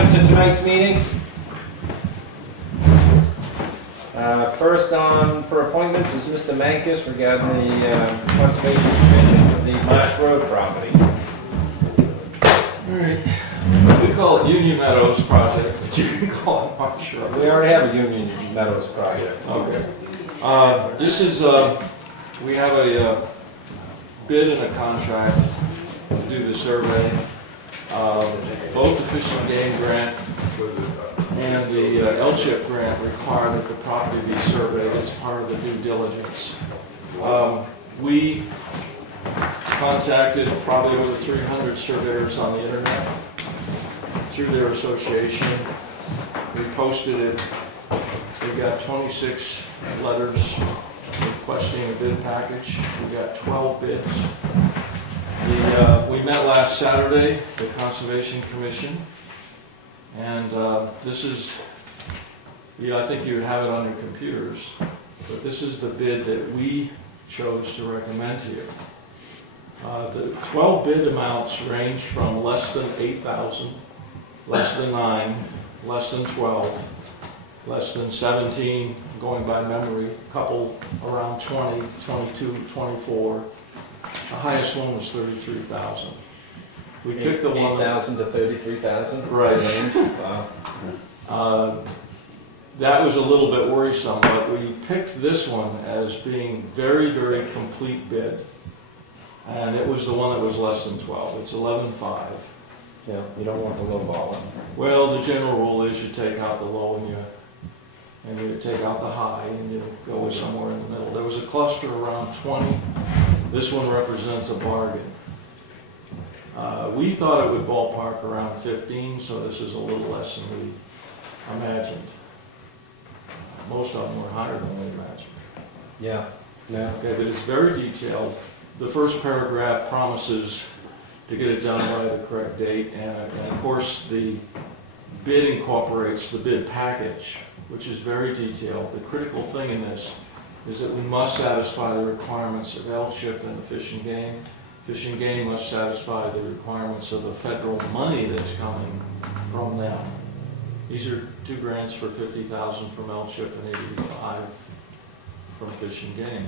Welcome to tonight's meeting. First on for appointments is Mr. Mankus regarding the Conservation Commission of the Marsh Road property. All right. We call it Union Meadows project, but you can call it Marsh Road. We already have a Union Meadows project. Okay. This is, we have a bid and a contract to do the survey. Both the Fish and Game grant and the LCHIP grant require that the property be surveyed as part of the due diligence. We contacted probably over 300 surveyors on the internet through their association. We posted it. We got 26 letters requesting a bid package. We got 12 bids. We met last Saturday, the Conservation Commission, and this is, I think you have it on your computers, but this is the bid that we chose to recommend to you. The 12 bid amounts range from less than 8,000, less than 9, less than 12, less than 17, going by memory, a couple around 20, 22, 24. The highest one was 33,000. We picked the one 8,000 to 33,000. Right. Wow. That was a little bit worrisome, but we picked this one as being very, very complete bid, and it was the one that was less than 12. It's 11.5. Yeah, you don't want the low ball. Well, the general rule is you take out the low and you take out the high, and you go with somewhere in the middle. There was a cluster around 20. This one represents a bargain. We thought it would ballpark around 15, so this is a little less than we imagined. Most of them were higher than we imagined. Yeah. Yeah. Okay, but it's very detailed. The first paragraph promises to get it done by the correct date, and of course the bid incorporates the bid package, which is very detailed. The critical thing in this is that we must satisfy the requirements of LCHIP and the Fish and Game. Fish and Game must satisfy the requirements of the federal money that's coming from them. These are two grants for $50,000 from LCHIP and $85,000 from Fish and Game.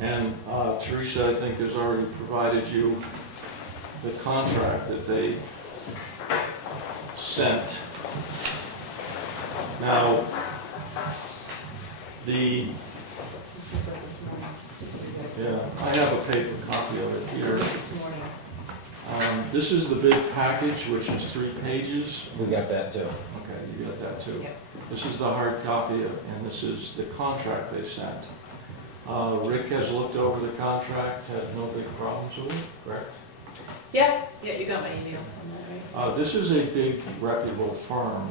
And Teresa, I think, has already provided you the contract that they sent. Now, I have a paper copy of it here. This is the bid package, which is 3 pages. We got that too. Okay, you got that too. Yep. This is the hard copy, and this is the contract they sent. Rick has looked over the contract, had no big problems with it, correct? Yeah, you got my email on that, right? This is a big, reputable firm.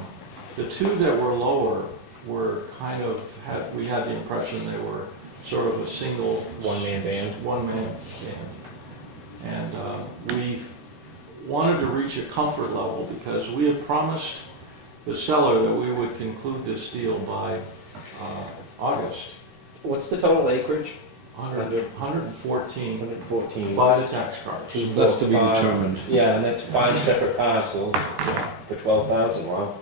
The two that were lower were kind of, we had the impression they were sort of a single one-man band. And we wanted to reach a comfort level because we had promised the seller that we would conclude this deal by August. What's the total acreage? 114 114. by the tax cards. That's to be determined. Yeah, and that's 5 separate parcels for 12,000. Wow.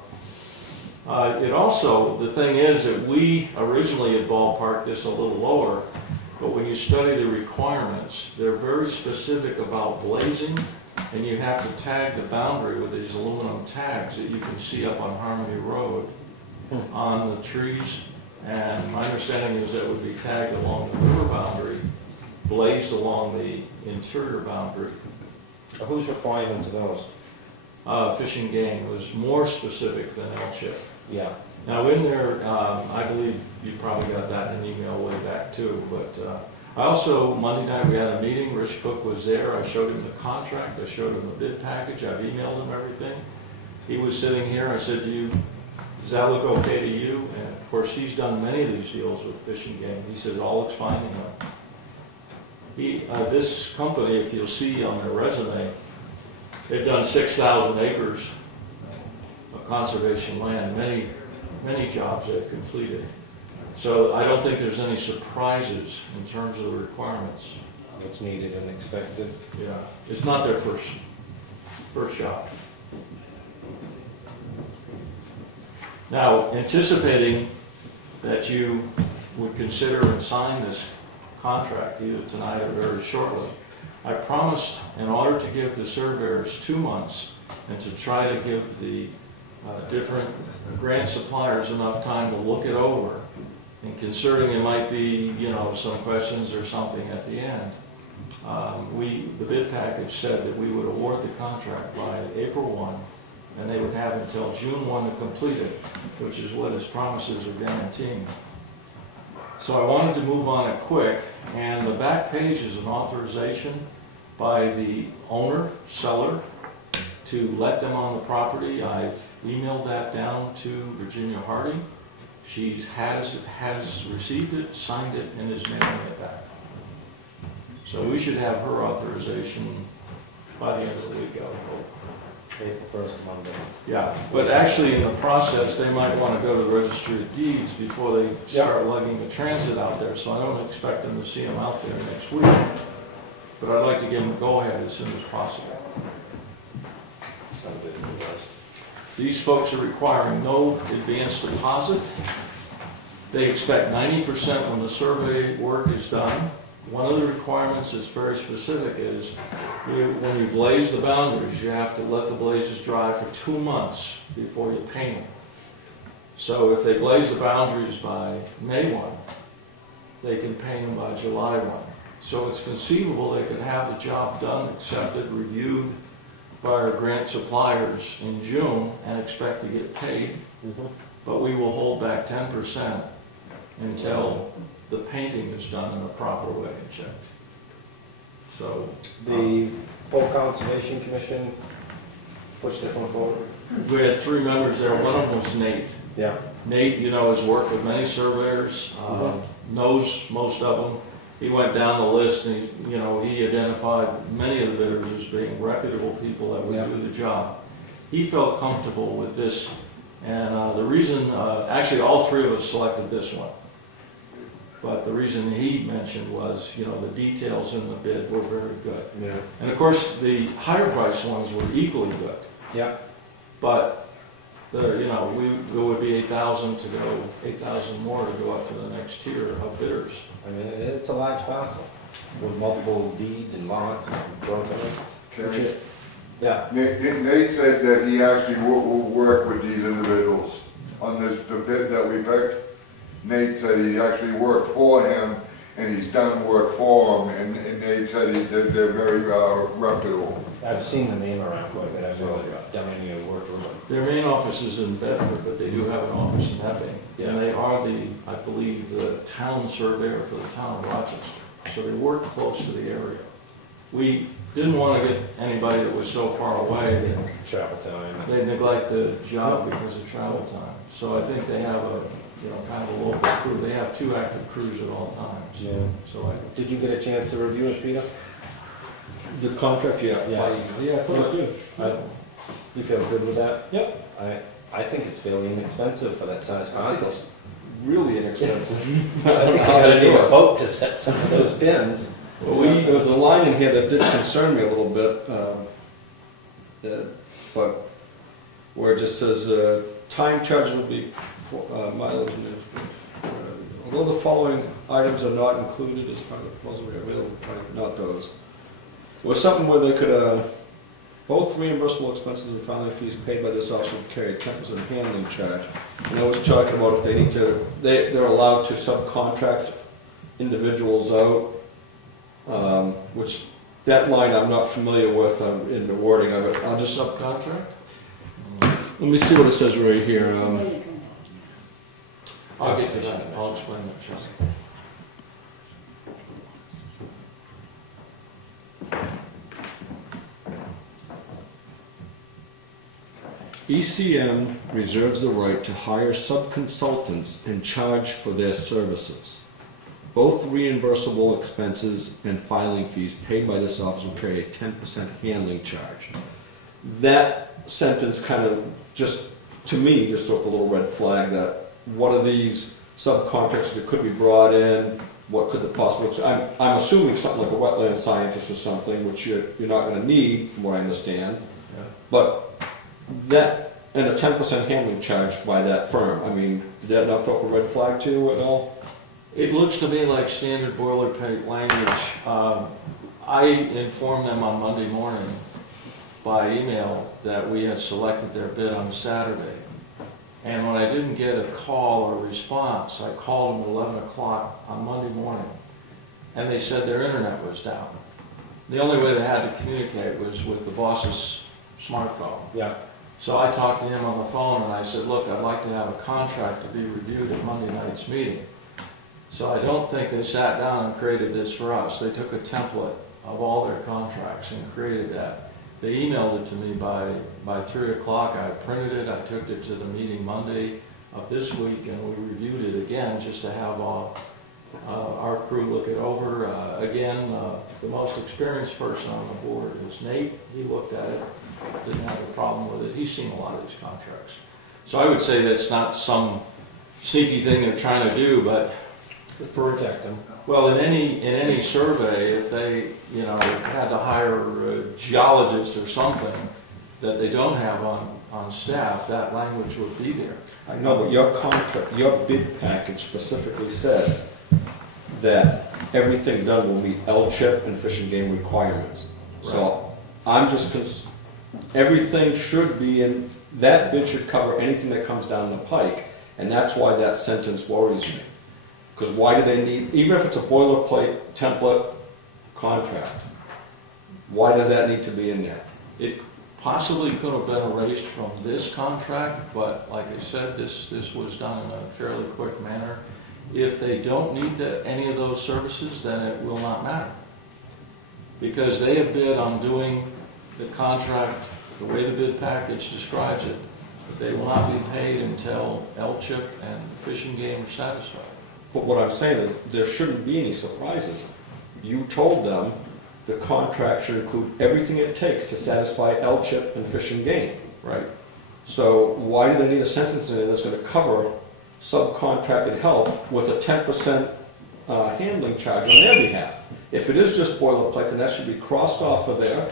It also, the thing is that we originally had ballparked this a little lower, but when you study the requirements, they're very specific about blazing, and you have to tag the boundary with these aluminum tags that you can see up on Harmony Road on the trees. And my understanding is that would be tagged along the river boundary, blazed along the interior boundary. Whose requirements are those? Fish and Game was more specific than LCHIP. Yeah. Now in there, I believe you probably got that in an email way back too, but I also, Monday night we had a meeting, Rich Cook was there, I showed him the contract, I showed him the bid package, I've emailed him everything. He was sitting here, I said to you, does that look okay to you? And of course he's done many of these deals with Fish and Game. He said it all looks fine to him. This company, if you'll see on their resume, they've done 6,000 acres of conservation land, many jobs they've completed. So I don't think there's any surprises in terms of the requirements. What's needed and expected. Yeah, it's not their first job. Now, anticipating that you would consider and sign this contract either tonight or very shortly, I promised, in order to give the surveyors 2 months and to try to give the different grant suppliers enough time to look it over, and considering there might be, you know, some questions or something at the end, the bid package said that we would award the contract by April 1, and they would have until June 1 to complete it, which is what his promises are guaranteeing. So I wanted to move on it quick, and the back page is an authorization by the owner, seller, to let them on the property. I've emailed that down to Virginia Hardy. She has received it, signed it, and is mailing it back. So we should have her authorization by the end of the week, I would hope. April 1st, Monday. Yeah, but actually in the process, they might want to go to the Registry of Deeds before they start lugging the transit out there, so I don't expect them to see them out there next week. But I'd like to give them a go-ahead as soon as possible. These folks are requiring no advance deposit. They expect 90% when the survey work is done. One of the requirements that's very specific is when you blaze the boundaries, you have to let the blazes dry for 2 months before you paint them. So if they blaze the boundaries by May 1, they can paint them by July 1. So it's conceivable they could have the job done, accepted, reviewed by our grant suppliers in June and expect to get paid, but we will hold back 10% until the painting is done in a proper way and checked. So The full Conservation Commission pushed it forward. we had 3 members there. One of them was Nate. Yeah. Nate, you know, has worked with many surveyors, knows most of them. He went down the list and he identified many of the bidders as being reputable people that would do the job. He felt comfortable with this, and the reason, actually all 3 of us selected this one. But the reason he mentioned was, the details in the bid were very good. Yeah. And of course, the higher price ones were equally good. Yeah. But it would be 8,000 to go, 8,000 more to go up to the next tier of bidders. I mean, it's a large parcel with multiple deeds and lots and broken. Okay. Yeah. Nate said that he actually will work with these individuals on the bid that we picked. Nate said he actually worked for him, and he's done work for him, and Nate said they're very reputable. I've seen the name around quite a bit. I've really done any work with them. Their main office is in Bedford, but they do have an office in Epping. Yeah. And they are I believe, the town surveyor for the town of Rochester. So they work close to the area. We didn't want to get anybody that was so far away that Travel time. they neglect the job because of travel time. So I think they have kind of a local crew. They have 2 active crews at all times. Yeah. So Did you get a chance to review it, Peter? The contract, yeah. Yeah. Of course, good. You feel good with that? Yep. I think it's fairly inexpensive for that size parcel. Really inexpensive. I think you gotta need a boat to set some of those pins. Well, there was a line in here that did concern me a little bit, but where it just says, time charges will be mileage. Although the following items are not included as part of the proposal, we are available, not those. It was something where they could, both reimbursable expenses and filing fees paid by this officer would carry a 10% handling charge. And I was talking about if they need to, they're allowed to subcontract individuals out, which that line I'm not familiar with in the wording of it. I'll just subcontract? let me see what it says right here. I'll get to that. I'll explain that, Chuck. ECM reserves the right to hire sub-consultants and charge for their services. Both reimbursable expenses and filing fees paid by this office will carry a 10% handling charge. That sentence kind of just, to me, just threw up a little red flag that what are these subcontractors that could be brought in, what could the possible, I'm assuming something like a wetland scientist or something, which you're not going to need, from what I understand. Yeah. But that and a 10% handling charge by that firm. I mean, did that not throw up a red flag to you at all? It looks to me like standard boilerplate language. I informed them on Monday morning by email that we had selected their bid on Saturday. And when I didn't get a call or response, I called them at 11 o'clock on Monday morning, and they said their internet was down. The only way they had to communicate was with the boss's smartphone. Yeah. So I talked to him on the phone and I said, look, I'd like to have a contract to be reviewed at Monday night's meeting. So I don't think they sat down and created this for us. They took a template of all their contracts and created that. They emailed it to me by 3 o'clock. I printed it, I took it to the meeting Monday of this week, and we reviewed it again just to have our crew look it over. Again, the most experienced person on the board is Nate. He looked at it, didn't have a problem with it. He's seen a lot of these contracts. So I would say that's not some sneaky thing they're trying to do, but Protect them. well, in any survey, if they had to hire a geologist or something that they don't have on staff, that language would be there. I know, but your contract, your bid package specifically said that everything done will meet LCHIP and Fish and Game requirements. Right. So I'm just, everything should be in, that bid should cover anything that comes down the pike, and that's why that sentence worries me. Because why do they need, even if it's a boilerplate template contract, why does that need to be in there? It possibly could have been erased from this contract, but like I said, this was done in a fairly quick manner. If they don't need any of those services, then it will not matter. Because they have bid on doing the contract the way the bid package describes it. They will not be paid until LCHIP and Fish and Game are satisfied. But what I'm saying is, there shouldn't be any surprises. You told them the contract should include everything it takes to satisfy LCHIP and Fish and Game. Right. So why do they need a sentence in there that's going to cover subcontracted help with a 10% handling charge on their behalf? If it is just boilerplate, then that should be crossed off of there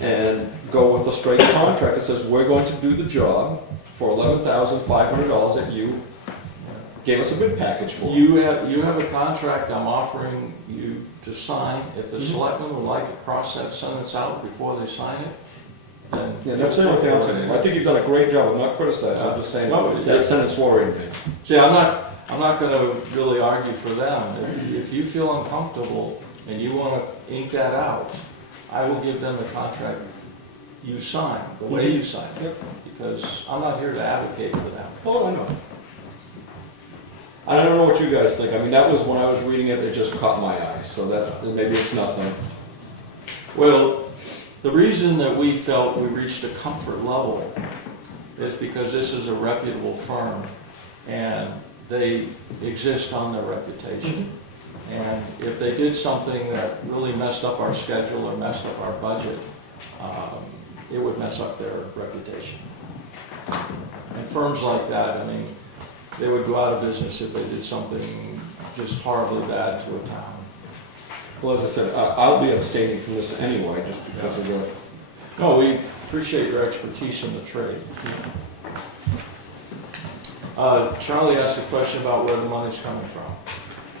and go with a straight contract that says we're going to do the job for $11,500 that you gave us a bid package for. You have a contract I'm offering you to sign. If the selectmen would like to cross that sentence out before they sign it, then... Yeah, that's the only thing I'm saying. I think you've done a great job. I'm not criticizing. I'm just saying that sentence worried me. See, I'm not going to really argue for them. If you feel uncomfortable and you want to ink that out, I will give them the contract you sign, the way you sign it, because I'm not here to advocate for them. Oh, I know. I don't know what you guys think. I mean, that was when I was reading it, it just caught my eye. So that maybe it's nothing. Well, the reason that we felt we reached a comfort level is because this is a reputable firm and they exist on their reputation. And if they did something that really messed up our schedule or messed up our budget, it would mess up their reputation. And firms like that, I mean, they would go out of business if they did something just horribly bad to a town. Well, as I said, I'll be abstaining from this anyway, just because of the... No, we appreciate your expertise in the trade. Charlie asked a question about where the money's coming from.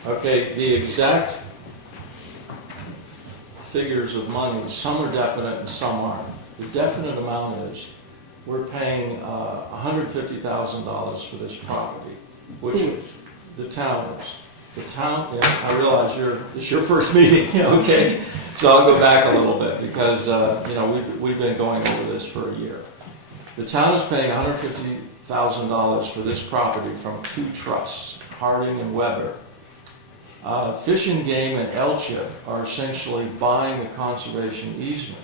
Okay, the exact figures of money, some are definite and some aren't. The definite amount is we're paying $150,000 for this property, which the town is. The town, yeah, I realize it's your first meeting, okay? So I'll go back a little bit because we've been going over this for a year. The town is paying $150,000 for this property from two trusts, Harding and Weber. Fish and Game and LCHIP are essentially buying the conservation easement.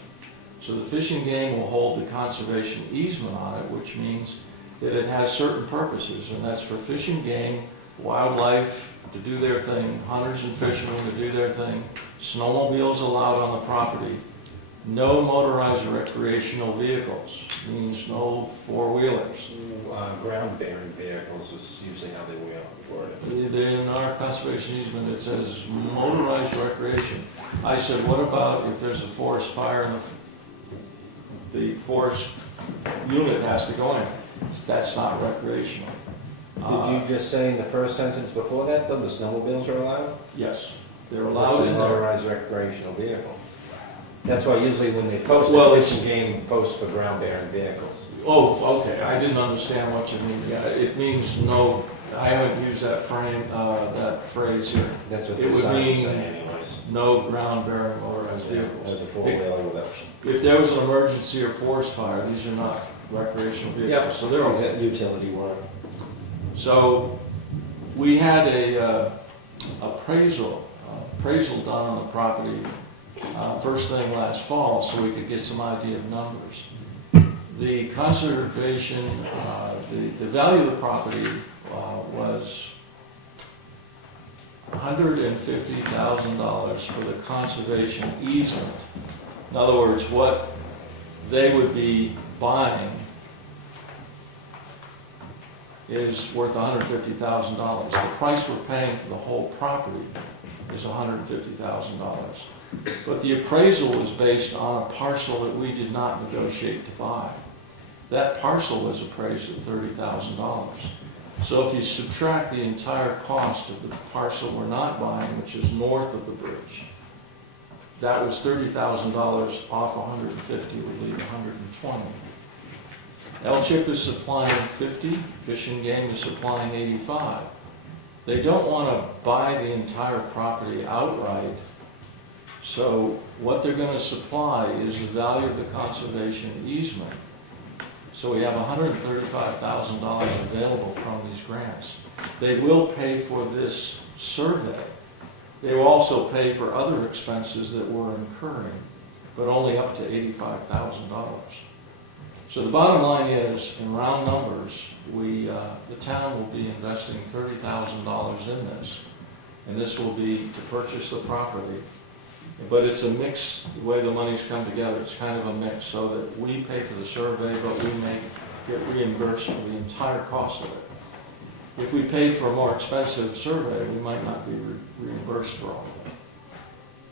So the Fish and Game will hold the conservation easement on it, which means that it has certain purposes, and that's for Fish and Game, wildlife to do their thing, hunters and fishermen to do their thing, snowmobiles allowed on the property, no motorized recreational vehicles, means no four-wheelers. Ground-bearing vehicles is usually how they word it. In our conservation easement, it says motorized recreation. I said, what about if there's a forest fire and the forest unit has to go in. That's not recreational. Did you just say in the first sentence before that, though, the snowmobiles are allowed? Yes, they're What's allowed a in there. motorized recreational vehicle? That's why usually when they post Well, a it's- fishing game, post for ground-bearing vehicles. Oh, okay, I didn't understand what you mean. Yeah, it means no, I haven't used that phrase here. That's what It the would signs mean say anyways. no ground-bearing motorized Yeah, vehicles. as a four-wheeler without. If there was an emergency or forest fire, these are not recreational vehicles, so they're Is okay. that utility work? So we had a appraisal done on the property first thing last fall, so we could get some idea of numbers. The conservation, the value of the property was $150,000 for the conservation easement. In other words, what they would be buying is worth $150,000. The price we're paying for the whole property is $150,000. But the appraisal was based on a parcel that we did not negotiate to buy. That parcel was appraised at $30,000. So if you subtract the entire cost of the parcel we're not buying, which is north of the bridge, that was $30,000 off 150 would leave 120. L-Chip is supplying 50, Fish and Game is supplying 85. They don't want to buy the entire property outright, so what they're going to supply is the value of the conservation easement. So we have $135,000 available from these grants. They will pay for this survey. They will also pay for other expenses that we're incurring, but only up to $85,000. So the bottom line is, in round numbers, the town will be investing $30,000 in this, and this will be to purchase the property. But it's a mix, the way the money's come together, it's kind of a mix, so that we pay for the survey, but we may get reimbursed for the entire cost of it. If we paid for a more expensive survey, we might not be reimbursed for all of it.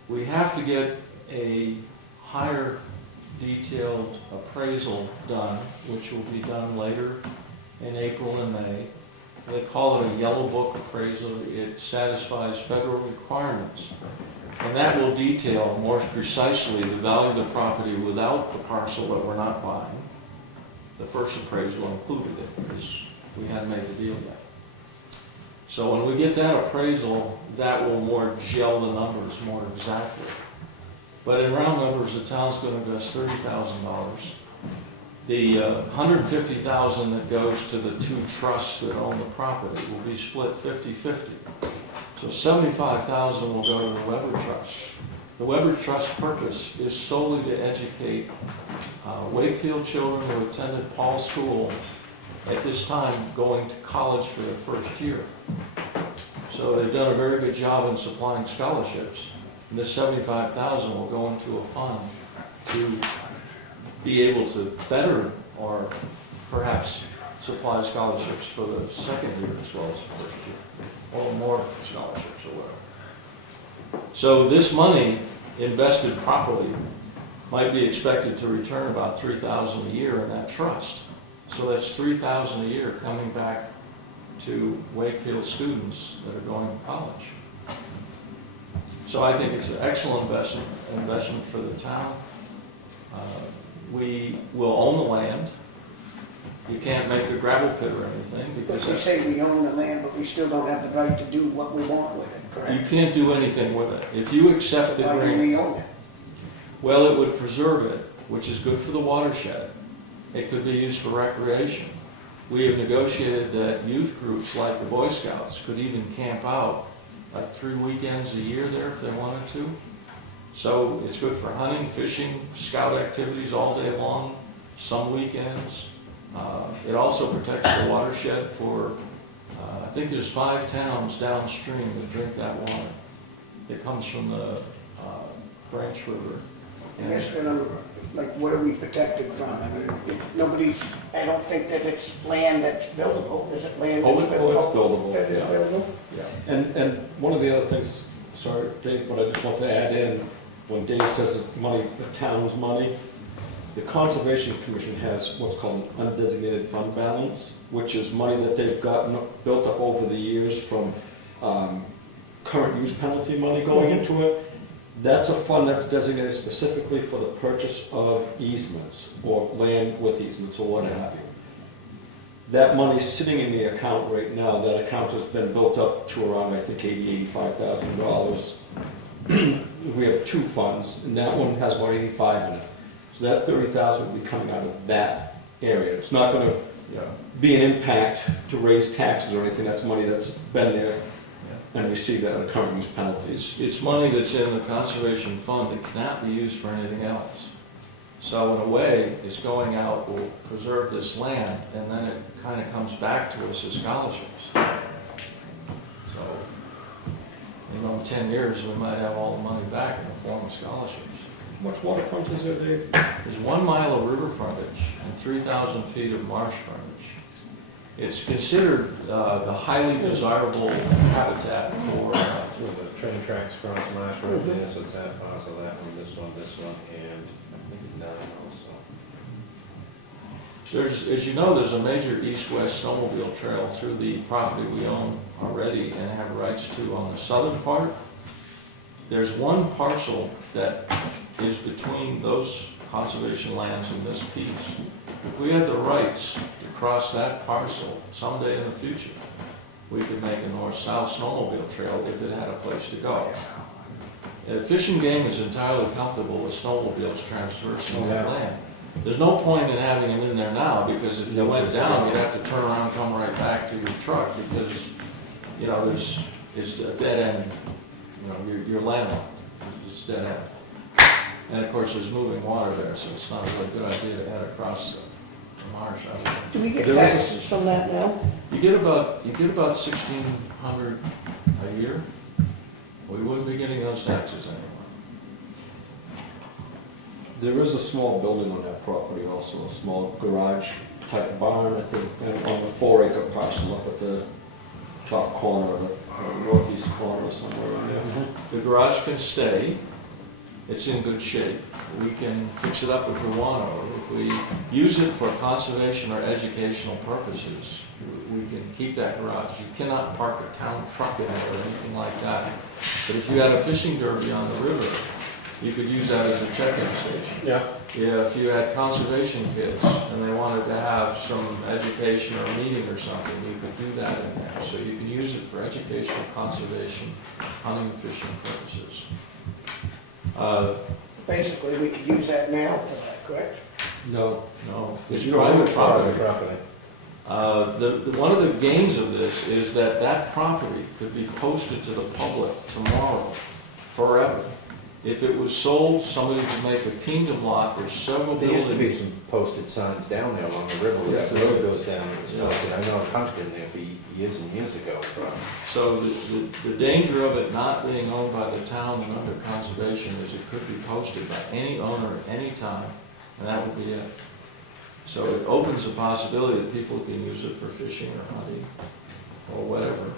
We have to get a higher detailed appraisal done, which will be done later in April and May. They call it a yellow book appraisal. It satisfies federal requirements. And that will detail more precisely the value of the property without the parcel that we're not buying. The first appraisal included it because we hadn't made the deal yet. So when we get that appraisal, that will more gel the numbers more exactly. But in round numbers, the town's going to invest $30,000. The $150,000 that goes to the two trusts that own the property will be split 50-50. So $75,000 will go to the Weber Trust. The Weber Trust purpose is solely to educate Wakefield children who attended Paul School at this time going to college for their first year. So they've done a very good job in supplying scholarships. And this $75,000 will go into a fund to be able to better or perhaps supply scholarships for the second year as well as the first year, or more scholarships or whatever. So this money invested properly might be expected to return about $3,000 a year in that trust. So that's $3,000 a year coming back to Wakefield students that are going to college. So I think it's an excellent investment for the town. We will own the land. You can't make a gravel pit or anything because But you say we own the land, but we still don't have the right to do what we want with it, correct? you can't do anything with it. If you accept the Why do we grant, own it? well, it would preserve it, which is good for the watershed. It could be used for recreation. We have negotiated that youth groups like the Boy Scouts could even camp out like 3 weekends a year there if they wanted to. So it's good for hunting, fishing, scout activities all day long, some weekends. It also protects the watershed for, I think there's 5 towns downstream that drink that water. It comes from the Branch River. I guess when I'm, like, what are we protected from? I mean, nobody's, I don't think that it's land that's buildable. Is it land Oh, that's it's buildable? buildable, That is yeah. buildable? Yeah. And one of the other things, sorry, Dave, but I just want to add in, when Dave says it's money, the town's money, the Conservation Commission has what's called an undesignated fund balance, which is money that they've gotten, built up over the years from current use penalty money going into it. That's a fund that's designated specifically for the purchase of easements or land with easements or what have you. That money's sitting in the account right now. That account has been built up to around, I think, $85,000. We have two funds, and that one has about 85 in it. So that 30,000 will be coming out of that area. It's not going to be an impact to raise taxes or anything. That's money that's been there and received at a current use penalties. It's money that's in the conservation fund that cannot be used for anything else. So in a way, it's going out, will preserve this land, and then it kind of comes back to us as scholarships. So, you know, in 10 years, we might have all the money back in the form of scholarships. How much waterfront is there, Dave? There's 1 mile of river frontage and 3,000 feet of marsh frontage. It's considered the highly desirable habitat for The train tracks cross Marsh Road, this, what's that parcel, that one, and I think it's down also. There's, as you know, there's a major east-west snowmobile trail through the property we own already and have rights to on the southern part. There's one parcel that is between those conservation lands and this piece. If we had the rights to cross that parcel someday in the future, we could make a north-south snowmobile trail if it had a place to go. And fishing game is entirely comfortable with snowmobiles traversing that land. There's no point in having them in there now, because if you went down, you'd have to turn around and come right back to your truck, because, you know, it's a dead end, you know, you're landlocked. It's dead end. And of course, there's moving water there, so it's not a really good idea to head across the marsh out there. Do we get taxes from that now? You get about $1,600 a year. We wouldn't be getting those taxes anymore. There is a small building on that property also, a small garage type barn at the, on the 4-acre parcel up at the top corner of it, northeast corner somewhere around there. The garage can stay. It's in good shape. We can fix it up if we want to. If we use it for conservation or educational purposes, we can keep that garage. You cannot park a town truck in it or anything like that. But if you had a fishing derby on the river, you could use that as a check-in station. Yeah. Yeah, if you had conservation kids and they wanted to have some education or meeting or something, you could do that in there. So you can use it for educational, conservation, hunting, and fishing purposes. Basically, we could use that now for that, correct? No. No, it's private property. Property. One of the gains of this is that that property could be posted to the public tomorrow, forever. If it was sold, somebody could make a kingdom lot. There's several There buildings. used to be some posted signs down there along the river, where the road goes down, it was posted. I know I punched in there for years and years ago. So the danger of it not being owned by the town and under conservation is it could be posted by any owner at any time, and that would be it. So it opens the possibility that people can use it for fishing or hunting or whatever.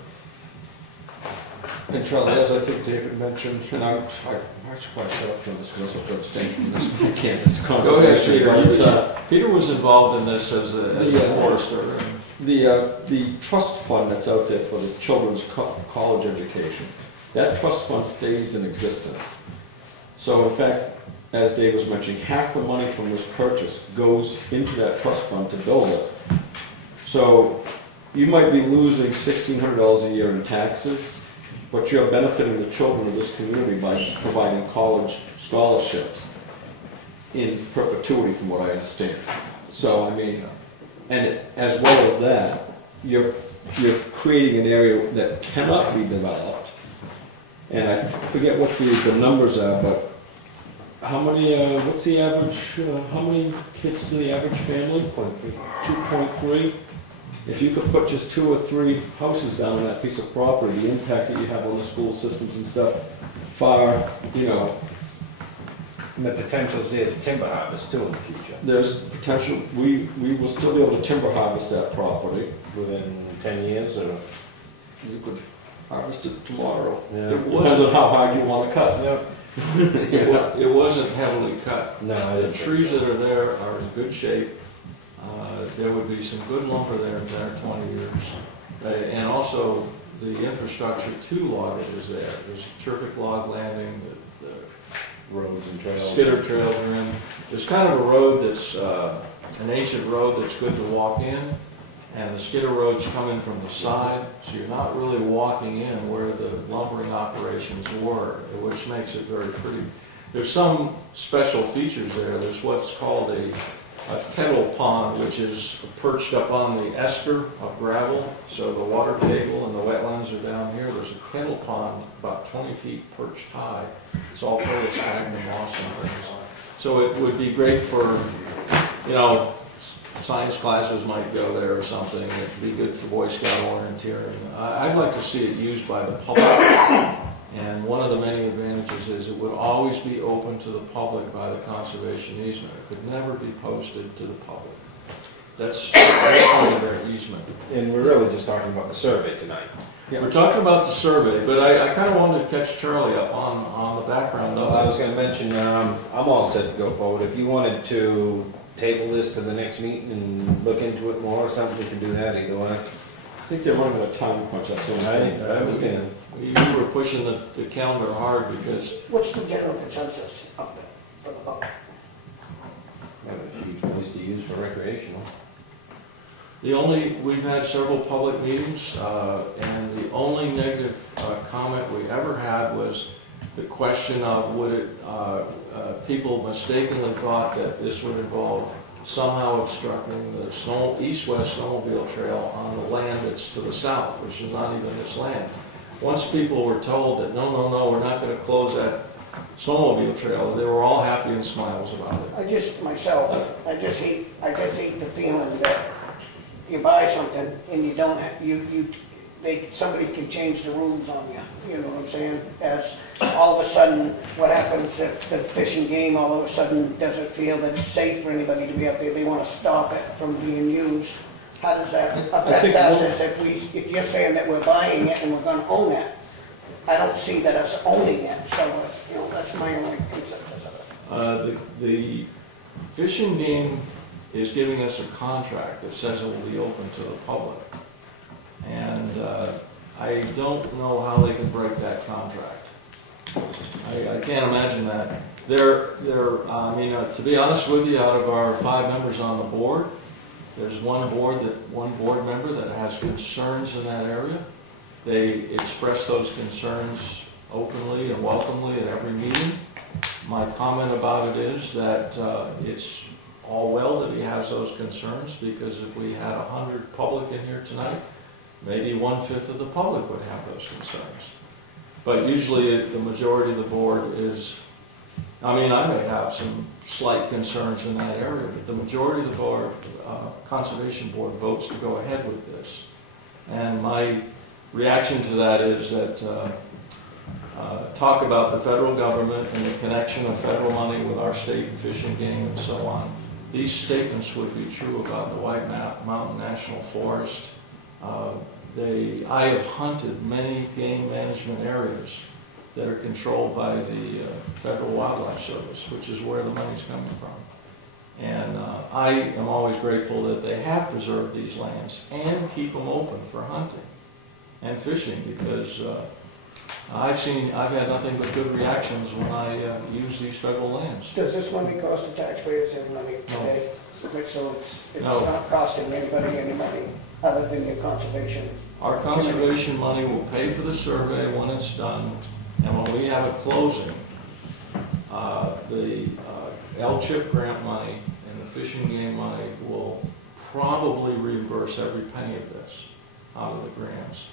And Charlie, as I think David mentioned, and I should probably shut up from this, because I have to abstain from this, I can't, it's Go ahead, conservation. Peter. But it's, Peter was involved in this as a forester. the trust fund that's out there for the children's college education, that trust fund stays in existence. So in fact, as Dave was mentioning, half the money from this purchase goes into that trust fund to build it. So you might be losing $1,600 a year in taxes, but you're benefiting the children of this community by providing college scholarships in perpetuity, from what I understand. So, I mean, and as well as that, you're creating an area that cannot be developed. And I forget what the numbers are, but how many, what's the average, how many kids to the average family? 2.3. If you could put just 2 or 3 houses down on that piece of property, the impact that you have on the school systems and stuff, far, you know. And the potential's there to timber harvest too in the future. There's potential, we will still be able to timber harvest that property. Within 10 years, or? You could harvest it tomorrow. Yeah. It depends on how hard you want to cut. Yep. It wasn't heavily cut. No, I The didn't think trees so. that are there are in good shape. There would be some good lumber there in 10 or 20 years. And also, the infrastructure to log it is there. There's a terrific log landing, the Roads and trails. skidder trails are in. There's kind of a road that's, an ancient road that's good to walk in, and the skidder roads come in from the side, so you're not really walking in where the lumbering operations were, which makes it very pretty. There's some special features there. There's what's called a kettle pond, which is perched up on the ester of gravel, so the water table and the wetlands are down here. There's a kettle pond about 20 feet perched high. It's all full of sphagnum moss and things. So it would be great for, you know, science classes might go there or something. It'd be good for Boy Scout orienteering. I'd like to see it used by the public. And one of the many advantages is it would always be open to the public by the conservation easement. It could never be posted to the public. That's the point of their easement. And we're really just talking about the survey tonight. Yeah. We're talking about the survey, but I kind of wanted to catch Charlie up on the background of I was it. going to mention, I'm all set to go forward. If you wanted to table this to the next meeting and look into it more or something, we can do that either way. I think they're running a time crunch, that's all. I understand. We were pushing the calendar hard because What's the general consensus of it for the public? That was a huge place to use for recreational. we've had several public meetings, and the only negative comment we ever had was the question of would it, people mistakenly thought that this would involve somehow obstructing the east-west snowmobile trail on the land that's to the south, which is not even this land. Once people were told that, no, we're not going to close that snowmobile trail, they were all happy and smiles about it. I just hate the feeling that you buy something and you don't have, somebody can change the rules on you, you know what I'm saying? As all of a sudden, what happens if the Fish and Game all of a sudden doesn't feel that it's safe for anybody to be up there, they want to stop it from being used. How does that affect us as if you're saying that we're buying it and we're going to own it? I don't see that us owning it, so, you know, that's my only consensus of it. The Fish and Game is giving us a contract that says it will be open to the public. And I don't know how they can break that contract. I can't imagine that. To be honest with you, out of our 5 members on the board, there's one board member that has concerns in that area. They express those concerns openly and welcomely at every meeting. My comment about it is that it's all well that he has those concerns, because if we had 100 public in here tonight, maybe 1/5 of the public would have those concerns. But usually the majority of the board is, I may have some slight concerns in that area, but the majority of the board, Conservation Board, votes to go ahead with this. And my reaction to that is that talk about the federal government and the connection of federal money with our state Fish and Game and so on. These statements would be true about the White Mountain National Forest. I have hunted many game management areas that are controlled by the Federal Wildlife Service, which is where the money's coming from. And I am always grateful that they have preserved these lands and keep them open for hunting and fishing, because I've had nothing but good reactions when I use these federal lands. Does this money cost the taxpayers any money today? So it's not costing anybody any money other than your conservation? Our conservation money will pay for the survey when it's done, and when we have a closing, the L-CHIP grant money and the Fish and Game money will probably reimburse every penny of this out of the grants.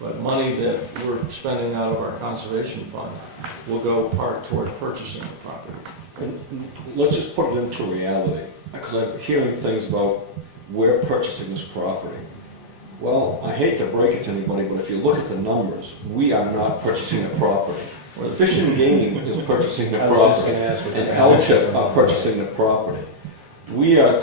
But money that we're spending out of our conservation fund will go part toward purchasing the property. And let's just put it into reality, because I'm hearing things about we're purchasing this property. Well, I hate to break it to anybody, but if you look at the numbers, we are not purchasing the property. The Fish and Game is purchasing the I was just property, going to ask what and the L-CHIP are purchasing the property. We are